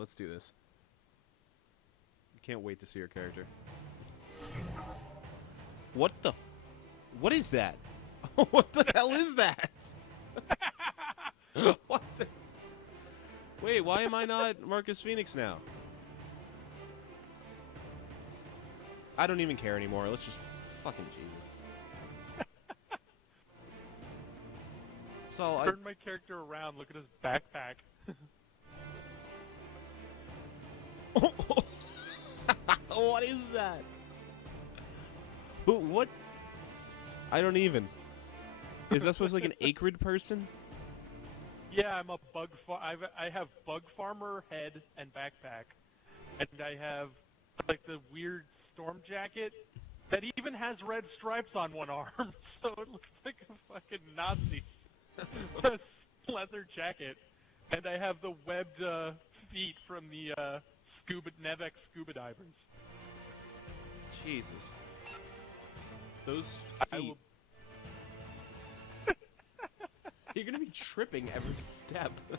let's do this. Can't wait to see your character. What the? What is that? What the hell is that? What the? Wait, why am I not Marcus Phoenix now? I don't even care anymore. Let's just fucking Jesus. So Turn my character around. Look at his backpack. What is that? What? I don't even. Is that supposed to be like an acrid person? Yeah, I'm a I have bug farmer head and backpack, and I have like the weird storm jacket that even has red stripes on one arm, so it looks like a fucking Nazi with a leather jacket, and I have the webbed feet from the Nevex scuba divers. Jesus. Those feet. You're gonna be tripping every step. How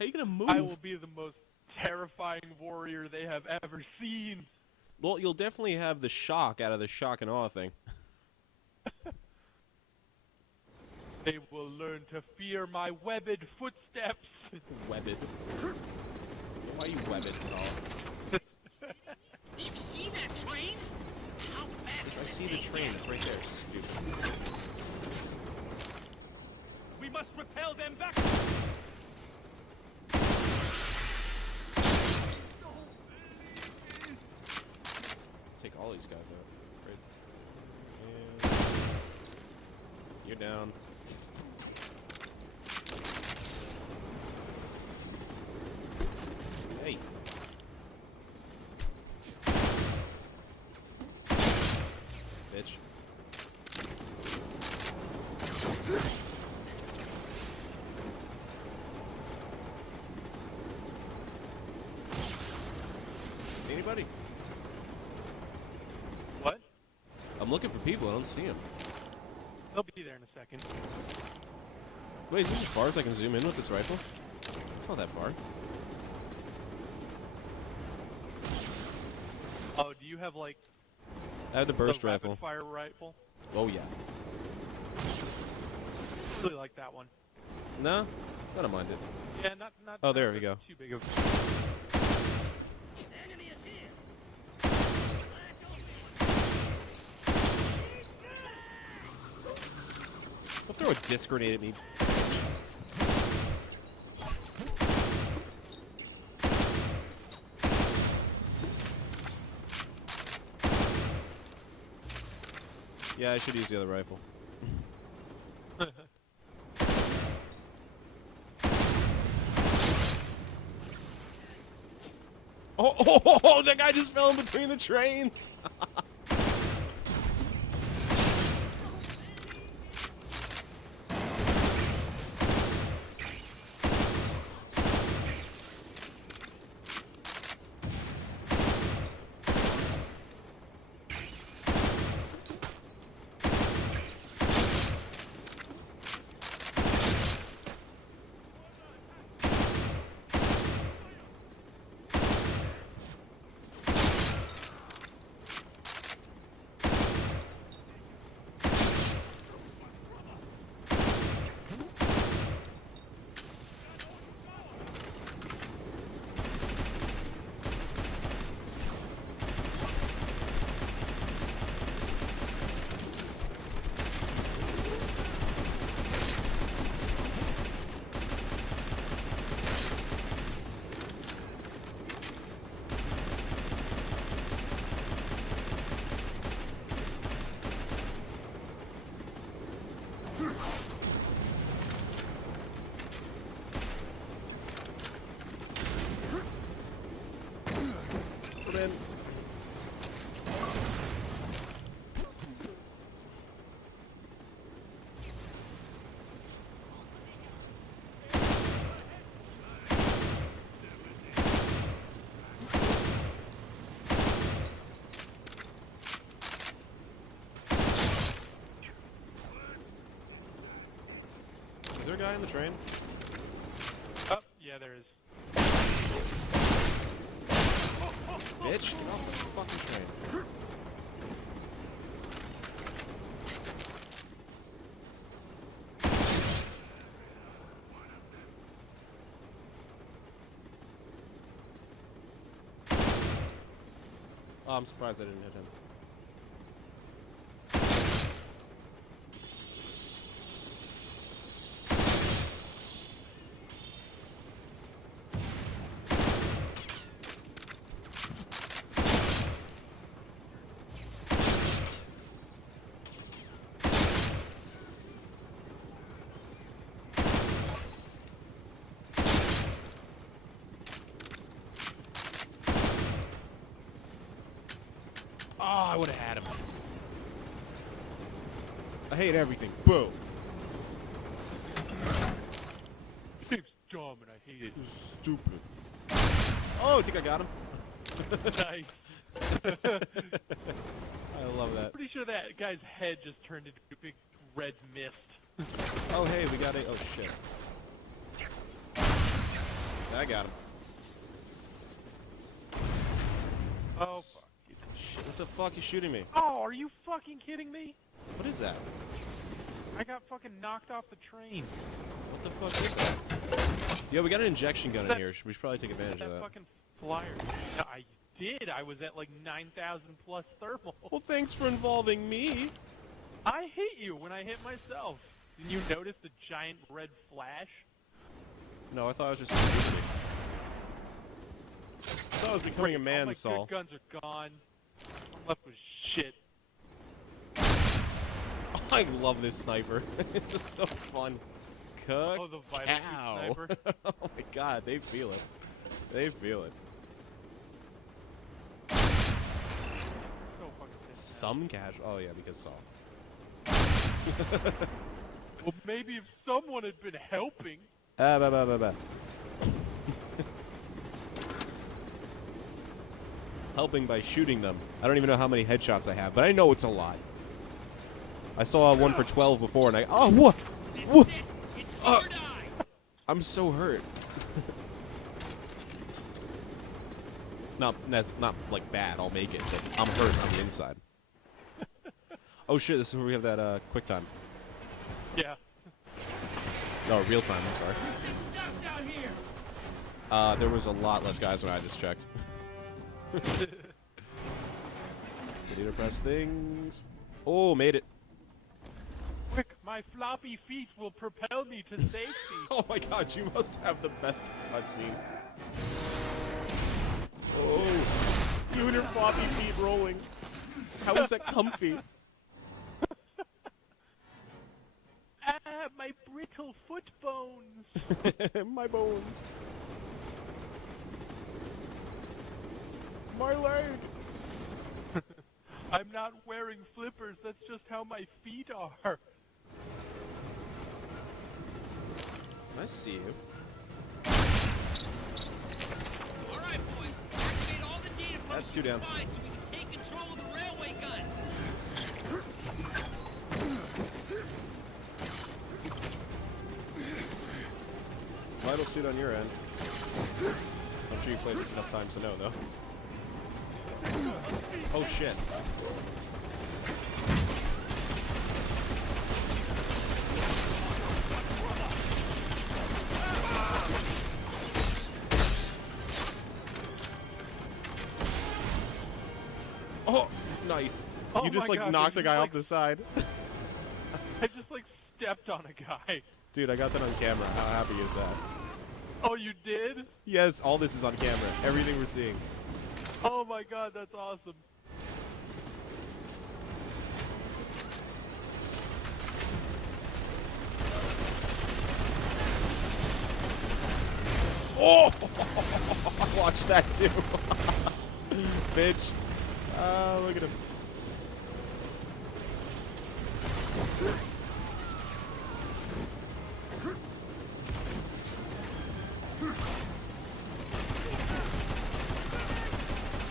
are you gonna move? I will be the most terrifying warrior they have ever seen. Well, you'll definitely have the shock out of the shock and awe thing. They will learn to fear my webbed footsteps. Webbed. Why are you webbed, Saul? Do you see that train? How fast I see the train. It's right there. Stupid. We must repel them back. Take all these guys out. Right. And you're down. Hey. Bitch. See anybody? What? I'm looking for people. I don't see them. They'll be there in a second. Wait, is this as far as I can zoom in with this rifle? It's not that far. Oh, do you have like I have the burst the rifle. rapid fire rifle? Oh yeah. I really like that one. No, I don't mind it. Yeah, not. Oh, there not we go. Too big of. enemy is here. Don't throw a disc grenade at me. Yeah, I should use the other rifle. Oh, that guy just fell in between the trains. Man. Is there a guy in the train? Oh, yeah, there is. Bitch, get off the fucking train. Oh, I'm surprised I didn't hit him. Oh, I would have had him. I hate everything. Boom. Game's dumb and I hate it. Stupid. Oh, I think I got him. Nice. I love that. Pretty sure that guy's head just turned into a big red mist. Oh, hey, we got a... Oh, shit. I got him. Oh, fuck. Shit, what the fuck is shooting me? Oh, are you fucking kidding me? What is that? I got fucking knocked off the train. What the fuck is that? Yeah, we got an injection gun in That- here. We should probably take advantage of That that. fucking flyer. No, I did. I was at like 9,000 plus thermal. Well, thanks for involving me. I hit you when I hit myself. Didn't you notice the giant red flash? No, I thought I was just shooting me. I thought I was becoming a man, All my Saul. good guns are gone. I'm left with shit. I love this sniper. This is so fun. Cook. Oh, the Vital Suit Ow. sniper. Oh my god, they feel it. They feel it. So fucking pissed now. Some casual. Oh yeah, because Saul. Well, maybe if someone had been helping. Ah, bah, bah, bah, bah. Helping by shooting them. I don't even know how many headshots I have, but I know it's a lot. I saw one for 12 before, and I... Oh, what? What? It's do or die. I'm so hurt. not like bad, I'll make it, but I'm hurt on the inside. Oh shit, this is where we have that quick time. Yeah. No, real time, I'm sorry. Ducks out here! There was a lot less guys when I just checked. Need to press things. Oh, made it. Quick, my floppy feet will propel me to safety. Oh my god, you must have the best cutscene. Oh, you and your floppy feet rolling. How is that comfy? Ah, my brittle foot bones. My bones. My leg. I'm not wearing flippers, that's just how my feet are. I see you. All right, boys. Activate all the data from That's two down. so we can take control of the railway gun. Vital suit on your end. I'm sure you played this enough times to know, though. Oh shit. Oh, nice. Oh You just my like God, knocked you a guy like- off the side. I just like stepped on a guy. Dude, I got that on camera. How happy is that? Oh, you did? Yes, all this is on camera. Everything we're seeing. Oh my god, that's awesome. Oh! Watch that too. Bitch. Look at him.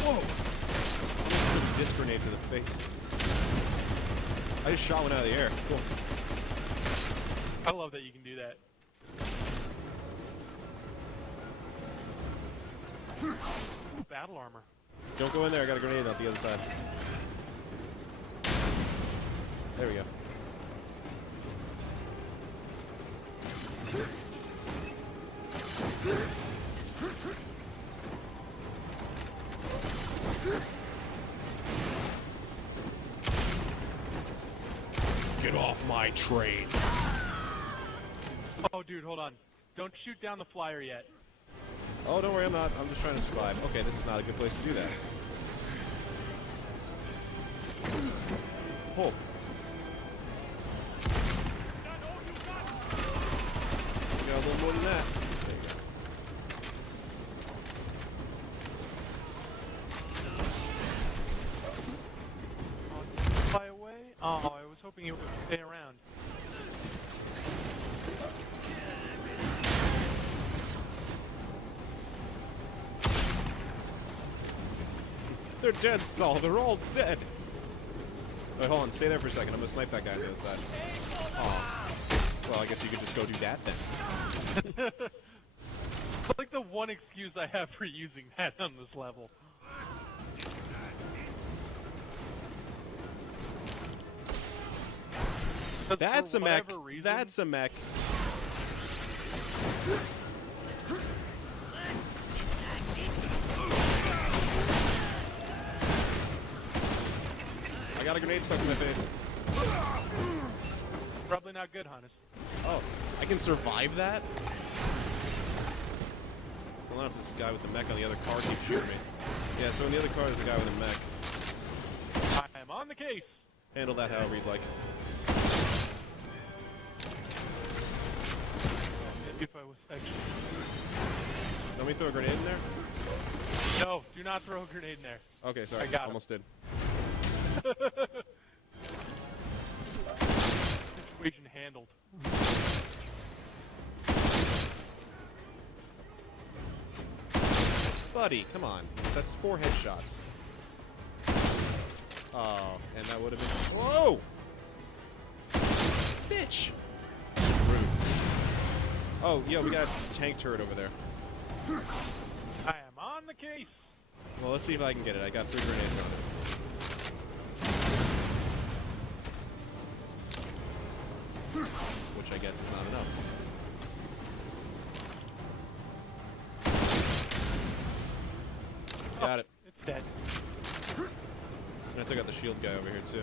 Whoa! Disc grenade to the face. I just shot one out of the air. Cool. I love that you can do that. Ooh, battle armor. Don't go in there. I got a grenade out the other side. There we go. Get off my train. Oh, dude, hold on. Don't shoot down the flyer yet. Oh, don't worry, I'm not. I'm just trying to survive. Okay, this is not a good place to do that. Oh. You got a little more than that. There you go. Fly away? Oh, I was hoping it would stay around. They're dead, Saul. They're all dead. Wait, hold on. Stay there for a second. I'm gonna snipe that guy on the other side. Oh. Well, I guess you could just go do that then. It's like the one excuse I have for using that on this level. That's a mech. Reason, That's a mech. I got a grenade stuck in my face. probably not good, Hannes. Oh, I can survive that? I don't know if this guy with the mech on the other car keeps shooting me. Yeah, so in the other car there's a guy with a mech. I am on the case. Handle that however you'd like. If I was actually... Want me to throw a grenade in there? No, do not throw a grenade in there. Okay, sorry. I got him. Almost did. Situation handled. Buddy, come on. That's 4 headshots. Oh, and that would have been... Whoa! Bitch! Rude. Oh, yeah, we got a tank turret over there. I am on the case. Well, let's see if I can get it. I got 3 grenades on it. Which I guess is not enough. Got it. It's dead. And I took out the shield guy over here, too.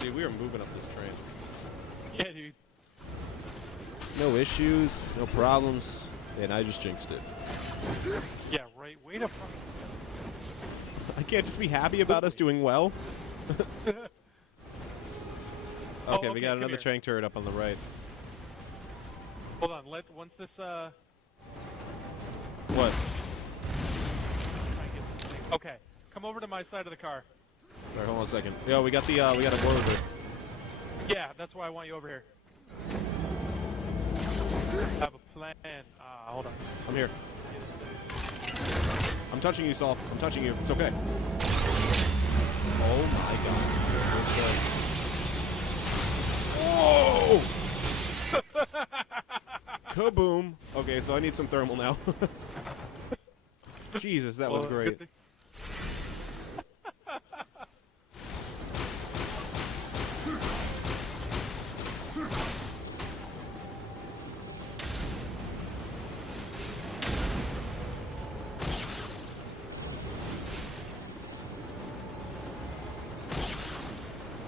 Dude, we are moving up this train. Yeah, dude. No issues, no problems, and I just jinxed it. Yeah, right. Wait a fucking... I can't just be happy about us doing well. Okay, we got come another here. tank turret up on the right. Hold on. Once this What? I get this thing. Okay, come over to my side of the car. Alright, hold on a second. Yo, we got a rover. Yeah, that's why I want you over here. I have a plan. Hold on. I'm here. I'm touching you, Saul. I'm touching you. It's okay. Oh my god. Whoa! Kaboom! Okay, so I need some thermal now. Jesus, that was Well, great. good thing-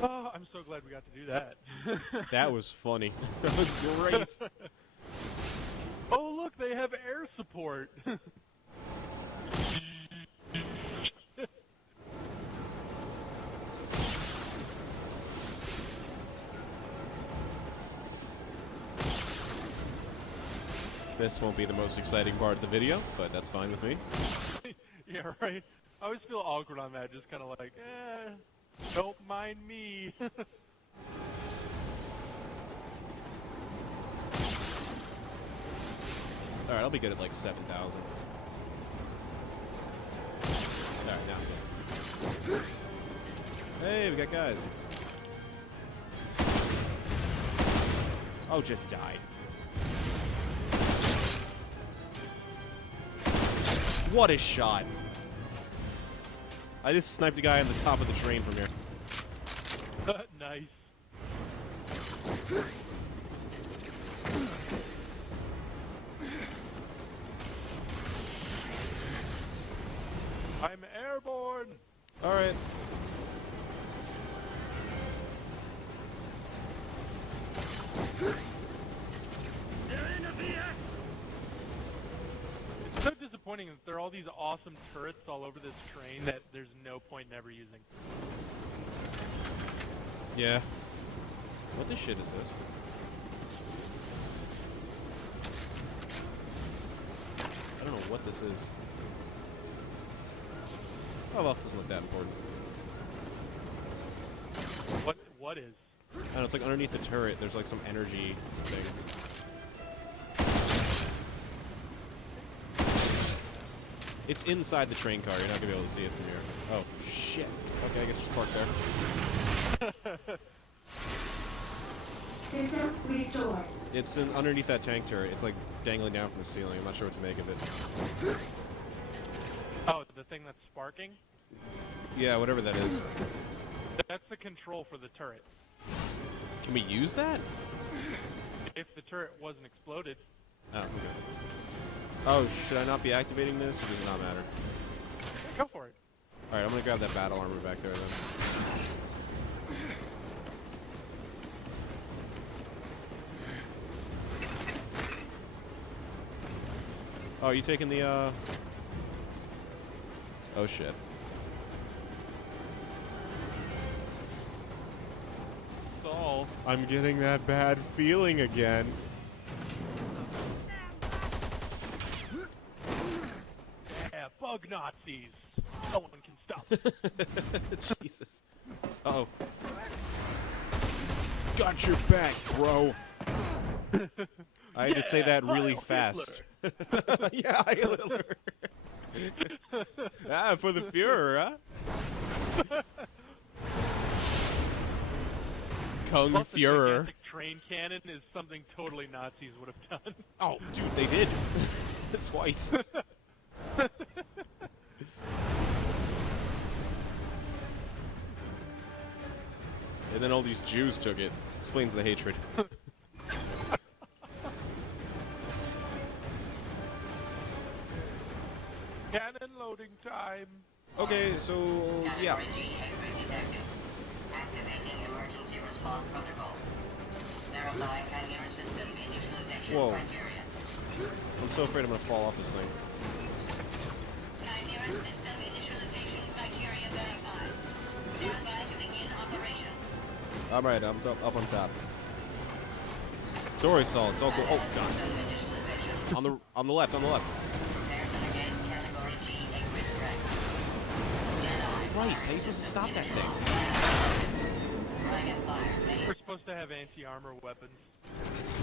Oh, I'm so glad we got to do that. That was funny. That was great. Oh, look, they have air support. This won't be the most exciting part of the video, but that's fine with me. Yeah, right. I always feel awkward on that, just kind of like, don't mind me. Alright, I'll be good at like 7,000. Alright, now I'm good. Hey, we got guys. Oh, just died. What a shot. I just sniped a guy on the top of the train from here. Nice. I'm airborne. All right. They're in a VX. It's so disappointing that there are all these awesome turrets all over this train that there's no point in ever using. Yeah. What the shit is this? I don't know what this is. Oh well, doesn't look that important. What is? I don't know, it's like underneath the turret, there's like some energy thing. It's inside the train car, you're not gonna be able to see it from here. Oh, shit. Okay, I guess just park there. System restored. It's underneath that tank turret. It's like dangling down from the ceiling. I'm not sure what to make of it. Oh, the thing that's sparking? Yeah, whatever that is. That's the control for the turret. Can we use that? If the turret wasn't exploded. Oh, okay. Oh, should I not be activating this, or does it not matter? Go for it. Alright, I'm gonna grab that battle armor back there then. Oh, you taking the, Oh, shit. Saul, I'm getting that bad feeling again. Yeah, bug Nazis. No one can stop them. Jesus. Uh-oh. Got your back, bro. I had to say that really Heil fast. Yeah, Heil Hitler. Ah, for the Führer, huh? Kung Plus, the Führer. gigantic train cannon is something totally Nazis would have done. Oh, dude, they did. Twice. And then all these Jews took it. Explains the hatred. Cannon loading time. Okay, so, yeah. Activating emergency response protocol. Verifying Chimera system initialization Whoa. criteria. I'm so afraid I'm gonna fall off this thing. Chimera system initialization criteria verified. Stand by to begin operation. Alright, I'm up on top. Don't worry, Saul. It's all good. Oh, God. System initialization. On the left, on the left. Prepare to begin category G Hybrid threat. Christ, how are you supposed to stop that thing? Dragonfire ready. We're supposed to have anti-armor weapons.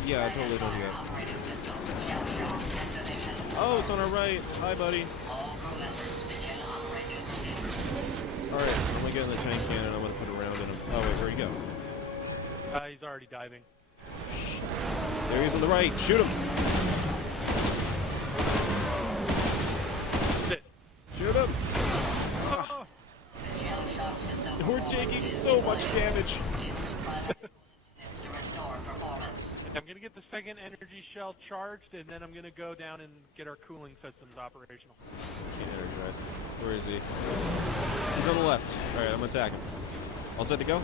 Yeah, I totally don't get it. Operating system. Shell shock activation. Oh, it's on our right. Hi, buddy. All crew members begin operating procedure. Alright, I'm gonna get in the tank cannon. I'm gonna put a round in him. Oh, wait, where'd he go? He's already diving. There he is on the right. Shoot him. Sit. Shoot him. Oh, Shell shock system. We're taking so much damage. To restore performance. I'm gonna get the second energy shell charged, and then I'm gonna go down and get our cooling systems operational. Can't energize. Where is he? He's on the left. Alright, I'm gonna attack him. All set to go?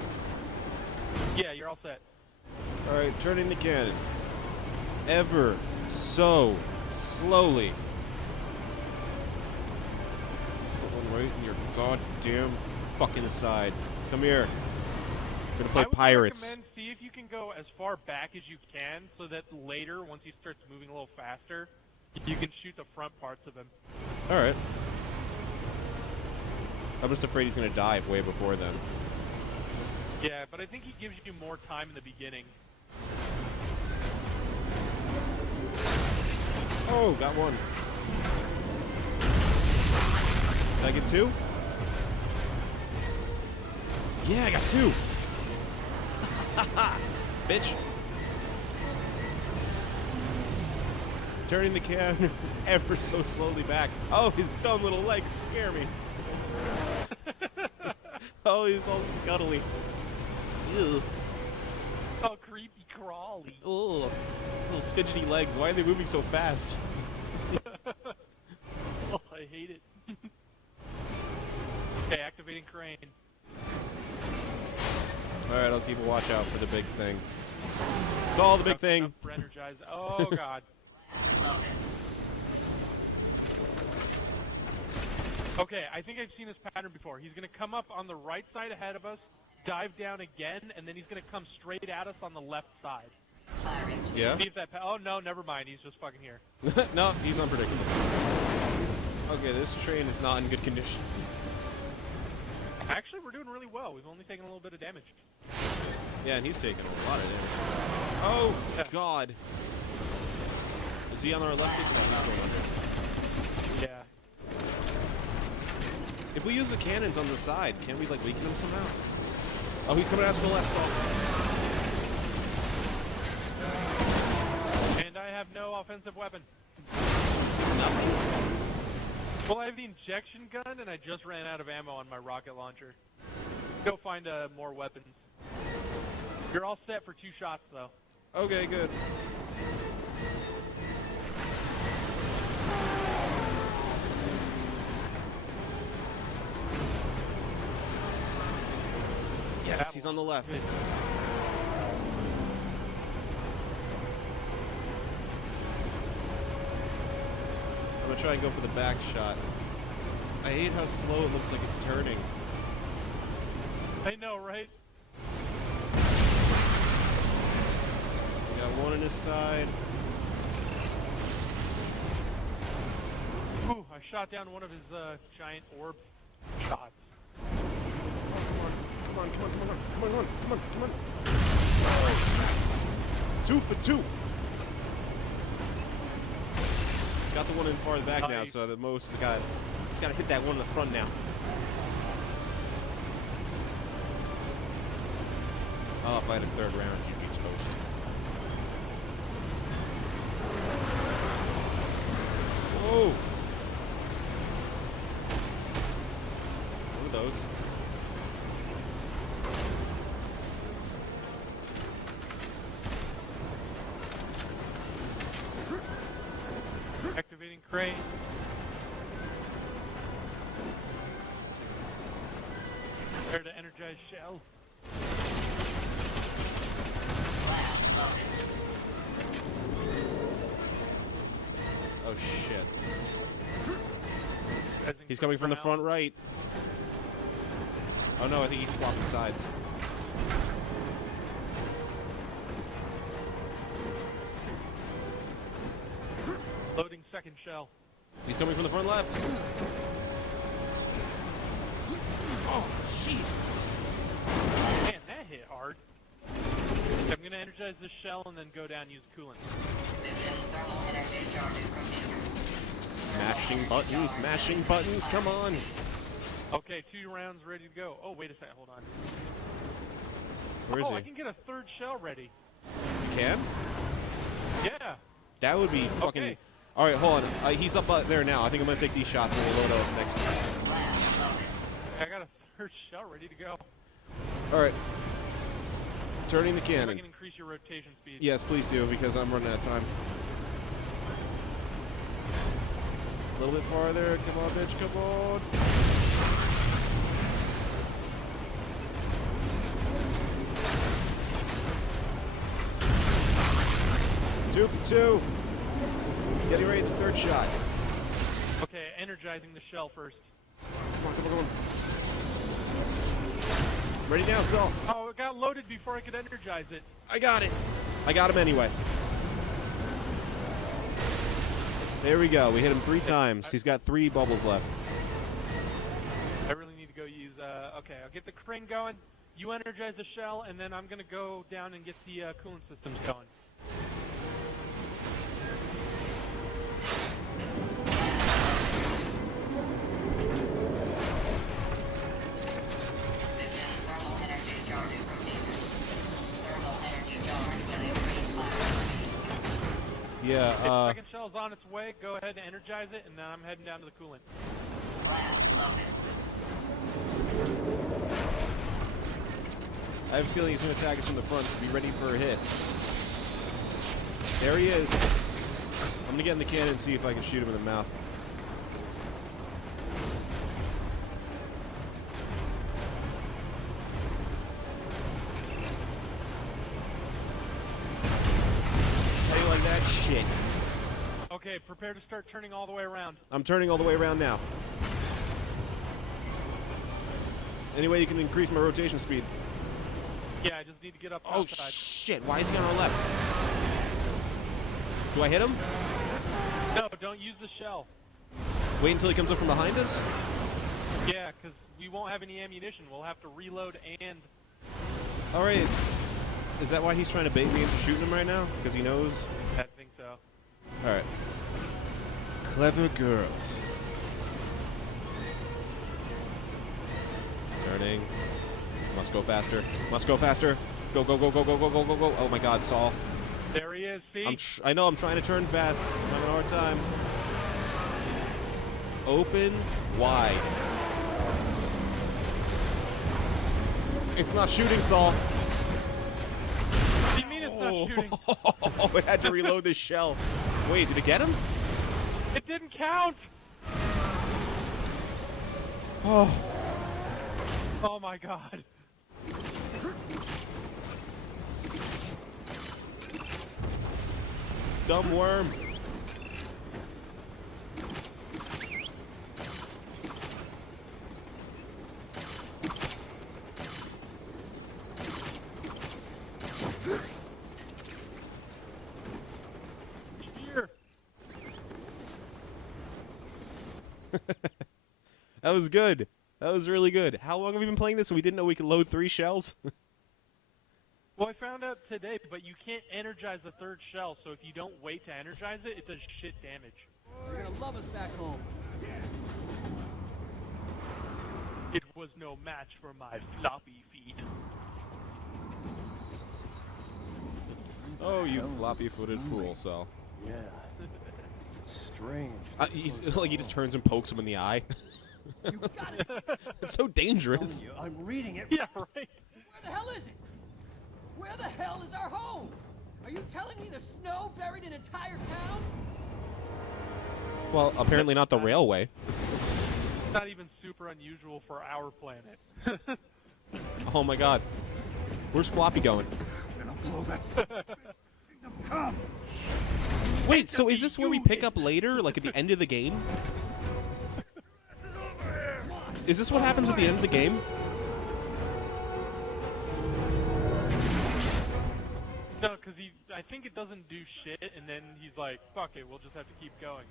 Yeah, you're all set. Alright, turning the cannon. Ever so slowly. Put one right in your goddamn fucking side. Come here. We're gonna play I would pirates. recommend see if you can go as far back as you can, so that later, once he starts moving a little faster, you can shoot the front parts of him. Alright. I'm just afraid he's gonna dive way before then. Yeah, but I think he gives you more time in the beginning. Oh, got one. Did I get two? Yeah, I got two. Bitch. Turning the cannon ever so slowly back. Oh, his dumb little legs scare me. Oh, he's all scuttly. Ew. Oh, creepy crawly. Ugh. Little fidgety legs. Why are they moving so fast? Oh, I hate it. Okay, activating crane. Alright, I'll keep a watch out for the big thing. It's all the big thing. For energize. Oh, God. Okay, I think I've seen this pattern before. He's going to come up on the right side ahead of us, dive down again, and then he's going to come straight at us on the left side. Yeah? See if that oh, no, never mind. He's just fucking here. No, he's unpredictable. Okay, this train is not in good condition. Actually, we're doing really well. We've only taken a little bit of damage. Yeah, and he's taking a lot of damage. Oh, Yeah. God. Is he on our left? No, he's going under. Yeah. If we use the cannons on the side, can't we, like, weaken him somehow? Oh, he's coming out to the left, Saul. And I have no offensive weapon. Nothing? Well, I have the injection gun, and I just ran out of ammo on my rocket launcher. Go find more weapons. You're all set for 2 shots, though. Okay, good. Yes, he's on the left. I'm gonna try and go for the back shot. I hate how slow it looks like it's turning. I know, right? We got one on his side. Ooh, I shot down one of his giant orb shots. Come on, come on, come on, come on, come on, come on, come on. 2 for 2. Got the one in far back now, Nice. so that most got. Just gotta hit that one in the front now. Oh, if I had a third round, you'd be toast. Whoa! What are those? Activating crane. Prepare to energize shell. Oh shit! Rising He's coming from the front right. Oh no, I think he's swapping sides. Loading second shell. He's coming from the front left. Oh, Jesus. Man, that hit hard. I'm gonna energize this shell and then go down and use coolant. Mashing buttons, come on. Okay, 2 rounds ready to go. Oh, wait a second, hold on. Where is Oh, he? I can get a 3rd shell ready. You can? Yeah. That would be fucking... Okay. Alright, hold on. He's up there now. I think I'm going to take these shots and we'll load up next one. I got a 3rd shell ready to go. Alright. Turning the See if I cannon. can increase your rotation speed. Yes, please do, because I'm running out of time. A little bit farther. Come on, bitch. Come on. Two for 2. Getting ready for the 3rd shot. Okay, energizing the shell first. Come on, come on, come on. Ready now, Saul. Oh, it got loaded before I could energize it. I got it. I got him anyway. There we go. We hit him 3 times. He's got 3 bubbles left. I really need to go use, okay, I'll get the crane going. You energize the shell, and then I'm going to go down and get the coolant systems going. Yeah, Second shell's on its way. Go ahead and energize it, and then I'm heading down to the coolant. Blast loaded. I have a feeling he's going to attack us from the front, so be ready for a hit. There he is. I'm going to get in the cannon and see if I can shoot him in the mouth. How do you like that shit? Okay, prepare to start turning all the way around. I'm turning all the way around now. Any way you can increase my rotation speed? Yeah, I just need to get up Oh, outside. shit. Why is he on our left? Do I hit him? No, don't use the shell. Wait until he comes up from behind us? Yeah, because we won't have any ammunition. We'll have to reload and... All right. Is that why he's trying to bait me into shooting him right now? Because he knows? I think so. All right. Clever girls. Turning. Must go faster. Must go faster. Go, go, go, go, go, go, go, go, go. Oh my god, Saul. There he is, see? I know I'm trying to turn fast. I'm having a hard time. Open wide. It's not shooting, Saul. What do you mean it's not shooting? Oh, it had to reload the shell. Wait, did it get him? It didn't count! Oh. Oh my god. Dumb worm. Here. That was good. That was really good. How long have we been playing this and we didn't know we could load 3 shells? Well, I found out today, but you can't energize the third shell, so if you don't wait to energize it, it does shit damage. You're gonna love us back home. It was no match for my floppy feet. Oh, you floppy-footed fool, Saul. Yeah. Strange. He's like he just turns and pokes him in the eye. You got it. It's so dangerous. I'm reading it. Yeah, right. Where the hell is it? Where the hell is our home? Are you telling me the snow buried an entire town? Well, apparently not the railway. It's not even super unusual for our planet. Oh my god. Where's Floppy going? I'm gonna blow that kingdom come. Wait, so is this where we pick up later, like at the end of the game? Is this what happens at the end of the game? No, because I think it doesn't do shit, and then he's like, fuck it, we'll just have to keep going.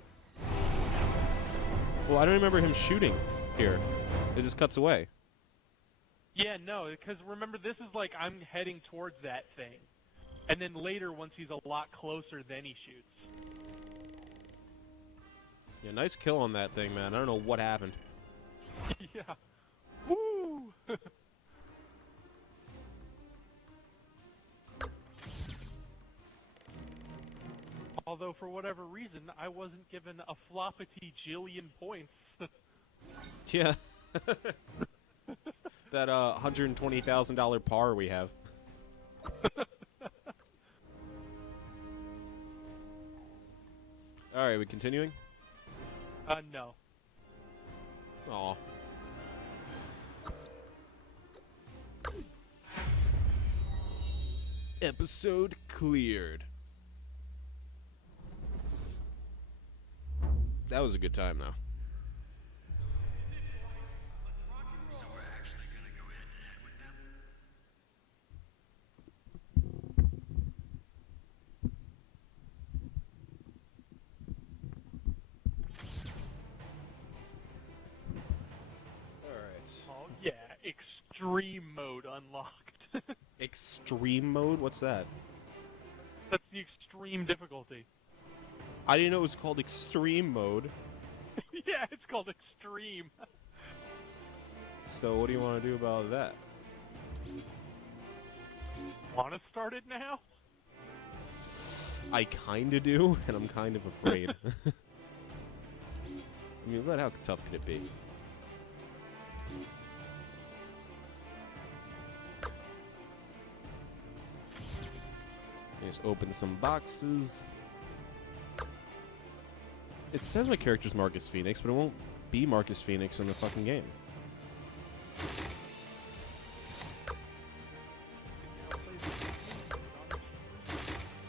Well, I don't remember him shooting here. It just cuts away. Yeah, no, because remember, this is like I'm heading towards that thing. And then later, once he's a lot closer, then he shoots. Yeah, nice kill on that thing, man. I don't know what happened. Yeah. Woo! Although, for whatever reason, I wasn't given a floppity jillion points. Yeah. That $120,000 par we have. All right, we continuing? No. Aw. Episode cleared. That was a good time, though. So we're actually gonna go head to head with them? Alright. Oh, yeah. Extreme mode unlocked. Extreme mode? What's that? That's the extreme difficulty. I didn't know it was called extreme mode. Yeah, it's called extreme. So what do you want to do about that? Want to start it now? I kinda do, and I'm kind of afraid. I mean, but how tough could it be? Just open some boxes. It says my character's Marcus Phoenix, but it won't be Marcus Phoenix in the fucking game.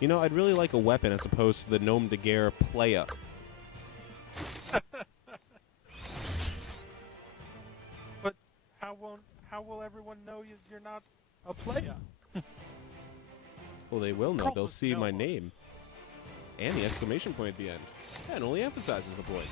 You know, I'd really like a weapon as opposed to the Gnome de Guerre playa. But how will everyone know you're not a player? Well, they will know. Call They'll us see my Noah. name. And the exclamation point at the end. That only emphasizes the point.